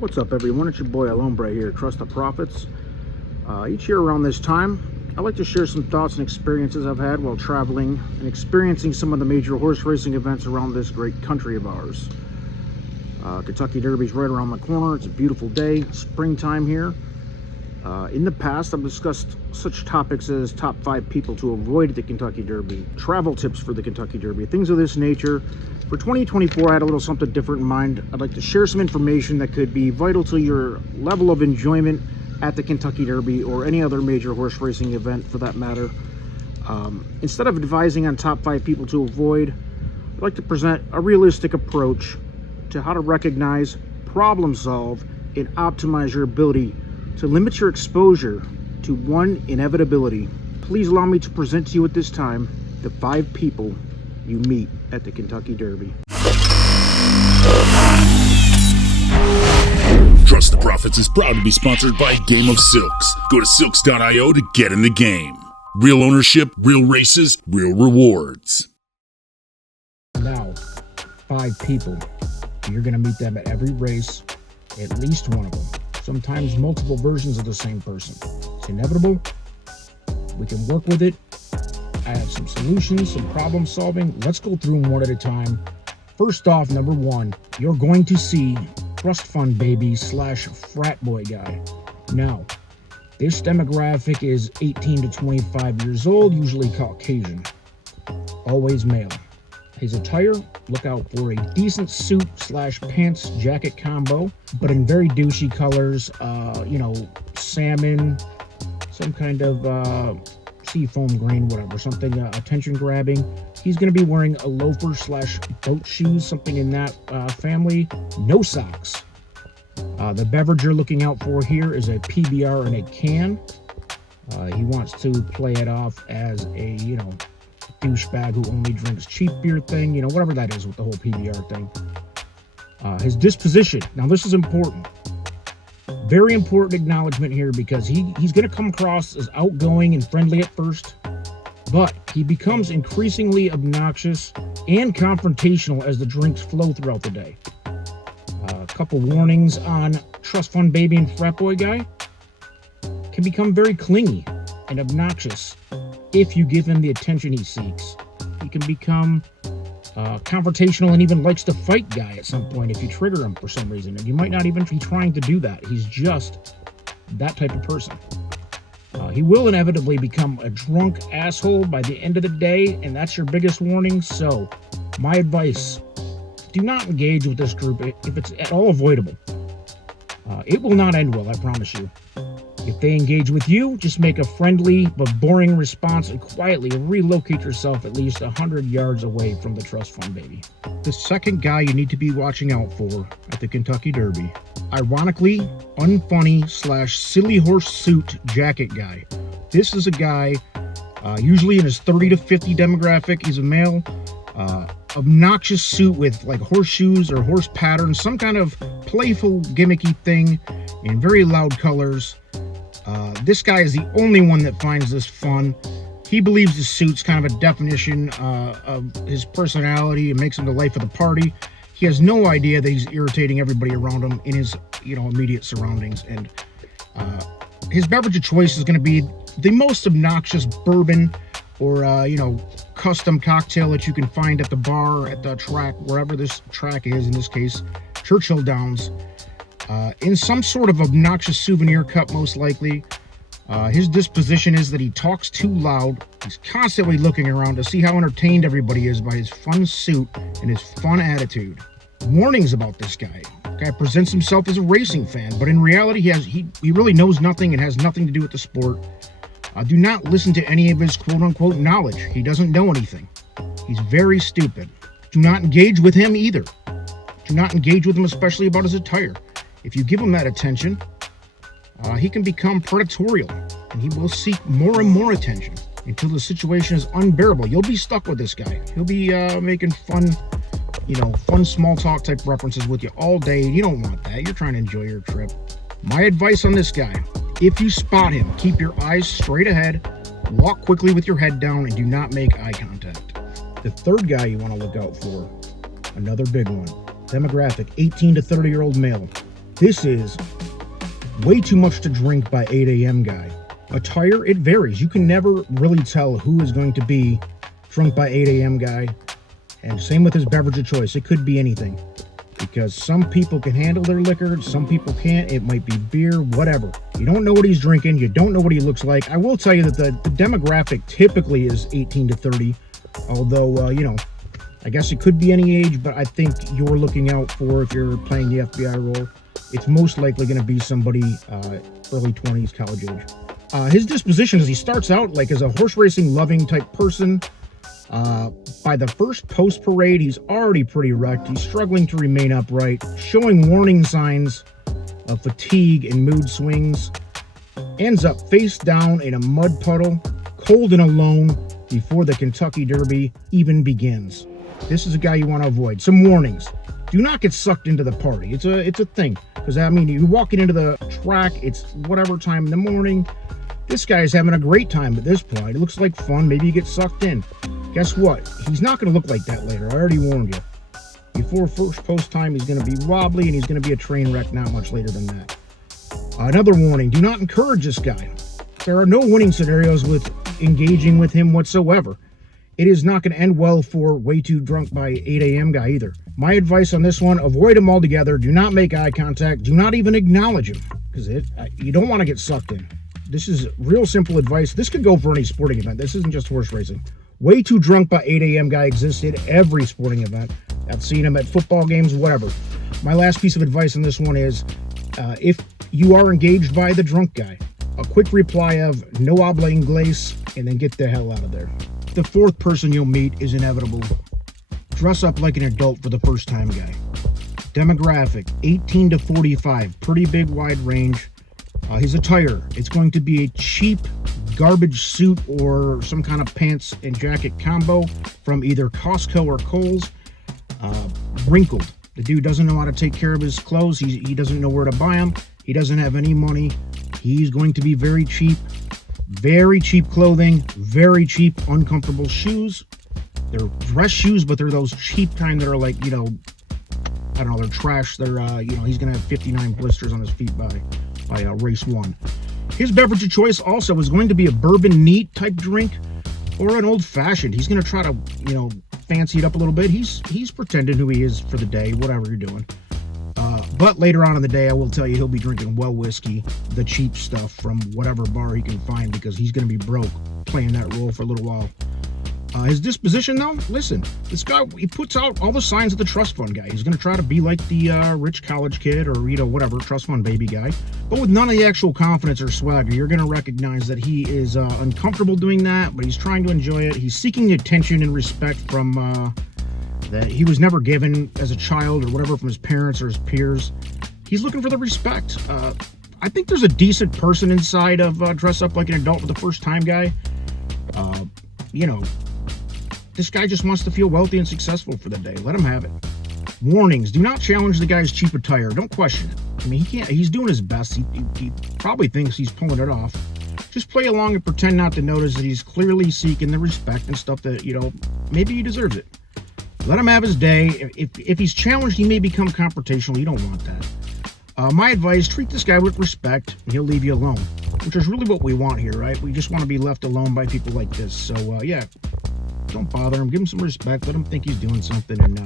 What's up, everyone? It's your boy El Hombre here, Trust the Profits. Each year around this time, I like to share some thoughts and experiences I've had while traveling and experiencing some of the major horse racing events around this great country of ours. Kentucky Derby's right around the corner. It's a beautiful day, springtime here. In the past, I've discussed such topics as top 5 people to avoid at the Kentucky Derby, travel tips for the Kentucky Derby, things of this nature. For 2024, I had a little something different in mind. I'd like to share some information that could be vital to your level of enjoyment at the Kentucky Derby or any other major horse racing event for that matter. Instead of advising on top 5 people to avoid, I'd like to present a realistic approach to how to recognize, problem solve, and optimize your ability to limit your exposure to one inevitability. Please allow me to present to you at this time the 5 people you meet at the Kentucky Derby. Trust the Profits is proud to be sponsored by Game of Silks. Go to silks.io to get in the game. Real ownership, real races, real rewards. Now, 5 people. You're going to meet them at every race, at least one of them. Sometimes multiple versions of the same person. It's inevitable. We can work with it. I have some solutions, some problem solving. Let's go through them one at a time. First off, number 1, you're going to see trust fund baby / frat boy guy. Now, this demographic is 18 to 25 years old, usually Caucasian, always male. His attire, look out for a decent suit / pants jacket combo, but in very douchey colors, salmon, some kind of seafoam green, whatever, something attention grabbing. He's going to be wearing a loafer / boat shoes, something in that family. No socks. The beverage you're looking out for here is a PBR in a can. He wants to play it off as a, douchebag who only drinks cheap beer thing, whatever that is with the whole PBR thing. His disposition. Now, this is important. Very important acknowledgement here because he's going to come across as outgoing and friendly at first, but he becomes increasingly obnoxious and confrontational as the drinks flow throughout the day. A couple warnings on trust fund baby and frat boy guy. Can become very clingy and obnoxious if you give him the attention he seeks. He can become confrontational and even likes to fight guy at some point if you trigger him for some reason. And you might not even be trying to do that. He's just that type of person. He will inevitably become a drunk asshole by the end of the day, and that's your biggest warning. So, my advice, do not engage with this group if it's at all avoidable. It will not end well, I promise you. If they engage with you, just make a friendly but boring response and quietly relocate yourself at least 100 yards away from the trust fund baby. The second guy you need to be watching out for at the Kentucky Derby, ironically, unfunny / silly horse suit jacket guy. This is a guy usually in his 30 to 50 demographic. He's a male, obnoxious suit with like horseshoes or horse patterns, some kind of playful gimmicky thing in very loud colors. This guy is the only one that finds this fun. He believes the suit's kind of a definition of his personality and makes him the life of the party. He has no idea that he's irritating everybody around him in his, immediate surroundings. And his beverage of choice is going to be the most obnoxious bourbon or, custom cocktail that you can find at the bar, at the track, wherever this track is, in this case, Churchill Downs. In some sort of obnoxious souvenir cup, most likely. His disposition is that he talks too loud. He's constantly looking around to see how entertained everybody is by his fun suit and his fun attitude. Warnings about this guy. Guy presents himself as a racing fan, but in reality, he really knows nothing and has nothing to do with the sport. Do not listen to any of his quote-unquote knowledge. He doesn't know anything. He's very stupid. Do not engage with him either. Do not engage with him, especially about his attire. If you give him that attention, he can become predatorial, and he will seek more and more attention until the situation is unbearable. You'll be stuck with this guy. He'll be making fun small talk type references with you all day. You don't want that. You're trying to enjoy your trip. My advice on this guy, if you spot him, keep your eyes straight ahead, walk quickly with your head down, and do not make eye contact. The third guy you want to look out for, another big one. Demographic, 18 to 30-year-old male. This is way too much to drink by 8 a.m. guy. Attire, it varies. You can never really tell who is going to be drunk by 8 a.m. guy. And same with his beverage of choice. It could be anything. Because some people can handle their liquor, some people can't. It might be beer, whatever. You don't know what he's drinking. You don't know what he looks like. I will tell you that the demographic typically is 18 to 30. Although, I guess it could be any age, but I think you're looking out for, if you're playing the FBI role, it's most likely going to be somebody early 20s, college age. His disposition is he starts out like as a horse racing loving type person. By the first post parade, he's already pretty wrecked. He's struggling to remain upright, showing warning signs of fatigue and mood swings. Ends up face down in a mud puddle, cold and alone, before the Kentucky Derby even begins. This is a guy you want to avoid. Some warnings. Do not get sucked into the party. It's a thing. Because, I mean, you're walking into the track, it's whatever time in the morning. This guy's having a great time at this point. It looks like fun. Maybe you get sucked in. Guess what? He's not going to look like that later. I already warned you. Before first post time, he's going to be wobbly, and he's going to be a train wreck not much later than that. Another warning. Do not encourage this guy. There are no winning scenarios with engaging with him whatsoever. It is not going to end well for way too drunk by 8 a.m. guy either. My advice on this one, avoid him altogether. Do not make eye contact. Do not even acknowledge him, because you don't want to get sucked in. This is real simple advice. This could go for any sporting event. This isn't just horse racing. Way too drunk by 8 a.m. guy exists at every sporting event. I've seen him at football games, whatever. My last piece of advice on this one is, if you are engaged by the drunk guy, a quick reply of no habla inglés, and then get the hell out of there. The fourth person you'll meet is inevitable. Dress up like an adult for the first time guy. Demographic, 18 to 45, pretty big wide range. His attire, it's going to be a cheap garbage suit or some kind of pants and jacket combo from either Costco or Kohl's. Wrinkled. The dude doesn't know how to take care of his clothes. He doesn't know where to buy them. He doesn't have any money. He's going to be very cheap clothing, very cheap, uncomfortable shoes. They're dress shoes, but they're those cheap kind that are like, I don't know, they're trash. They're, he's going to have 59 blisters on his feet by race one. His beverage of choice also is going to be a bourbon neat type drink or an old fashioned. He's going to try to, fancy it up a little bit. He's pretending who he is for the day, whatever you're doing. But later on in the day, I will tell you, he'll be drinking well whiskey, the cheap stuff from whatever bar he can find, because he's going to be broke playing that role for a little while. His disposition, though, listen, this guy, he puts out all the signs of the trust fund guy. He's going to try to be like the rich college kid or, whatever, trust fund baby guy, but with none of the actual confidence or swagger. You're going to recognize that he is uncomfortable doing that, but he's trying to enjoy it. He's seeking attention and respect from that he was never given as a child or whatever from his parents or his peers. He's looking for the respect. I think there's a decent person inside of dress up like an adult for the first time guy. This guy just wants to feel wealthy and successful for the day. Let him have it. Warnings. Do not challenge the guy's cheap attire. Don't question it. I mean, he's doing his best. He probably thinks he's pulling it off. Just play along and pretend not to notice that he's clearly seeking the respect and stuff that, maybe he deserves it. Let him have his day. If he's challenged, he may become confrontational. You don't want that. My advice, treat this guy with respect, and he'll leave you alone, which is really what we want here, right? We just want to be left alone by people like this. So, don't bother him. Give him some respect. Let him think he's doing something. And,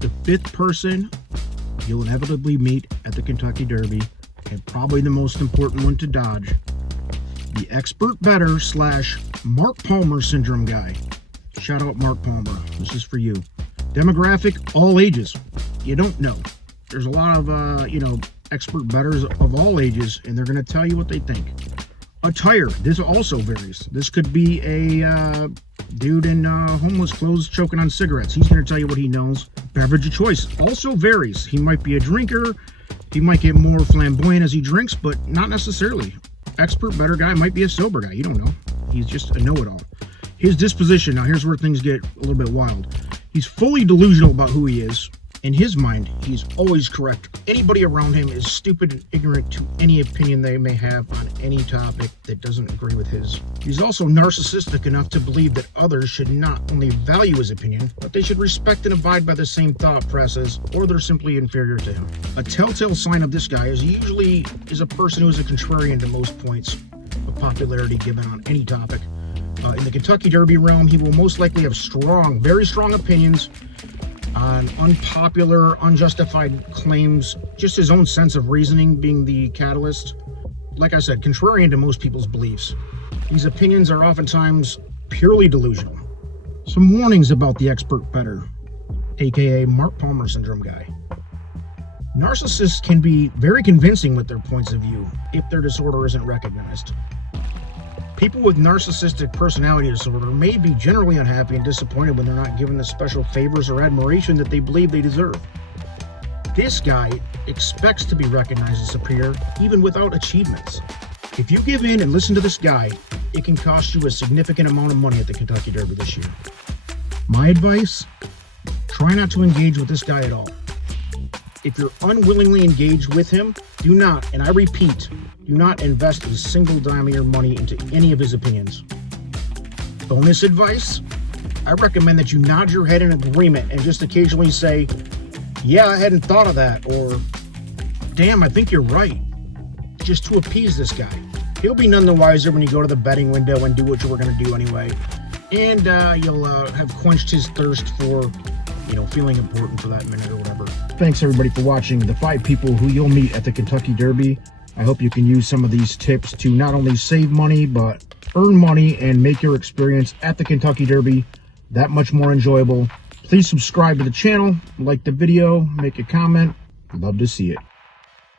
the fifth person you'll inevitably meet at the Kentucky Derby, and probably the most important one to dodge, the expert bettor / Mark Palmer syndrome guy. Shout out Mark Palmer. This is for you. Demographic, all ages. You don't know. There's a lot of, expert bettors of all ages, and they're going to tell you what they think. Attire, this also varies. This could be a dude in homeless clothes choking on cigarettes. He's going to tell you what he knows. Beverage of choice also varies. He might be a drinker. He might get more flamboyant as he drinks, but not necessarily. Expert bettor guy might be a sober guy. You don't know. He's just a know-it-all. His disposition, now here's where things get a little bit wild. He's fully delusional about who he is, In his mind, he's always correct. Anybody around him is stupid and ignorant to any opinion they may have on any topic that doesn't agree with his. He's also narcissistic enough to believe that others should not only value his opinion, but they should respect and abide by the same thought process, or they're simply inferior to him. A telltale sign of this guy is he usually is a person who is a contrarian to most points of popularity given on any topic. In the Kentucky Derby realm, he will most likely have strong, very strong opinions on unpopular, unjustified claims, just his own sense of reasoning being the catalyst. Like I said, contrarian to most people's beliefs. These opinions are oftentimes purely delusional. Some warnings about the expert bettor, aka Mark Palmer syndrome guy. Narcissists can be very convincing with their points of view if their disorder isn't recognized. People with narcissistic personality disorder may be generally unhappy and disappointed when they're not given the special favors or admiration that they believe they deserve. This guy expects to be recognized as superior even without achievements. If you give in and listen to this guy, it can cost you a significant amount of money at the Kentucky Derby this year. My advice, try not to engage with this guy at all. If you're unwillingly engaged with him, do not, and I repeat, do not invest a single dime of your money into any of his opinions. Bonus advice, I recommend that you nod your head in agreement and just occasionally say, yeah, I hadn't thought of that, or damn, I think you're right, just to appease this guy. He'll be none the wiser when you go to the betting window and do what you were going to do anyway. And you'll have quenched his thirst for, feeling important for that minute or whatever. Thanks everybody for watching. The 5 people who you'll meet at the Kentucky Derby. I hope you can use some of these tips to not only save money, but earn money and make your experience at the Kentucky Derby that much more enjoyable. Please subscribe to the channel, like the video, make a comment. Love to see it.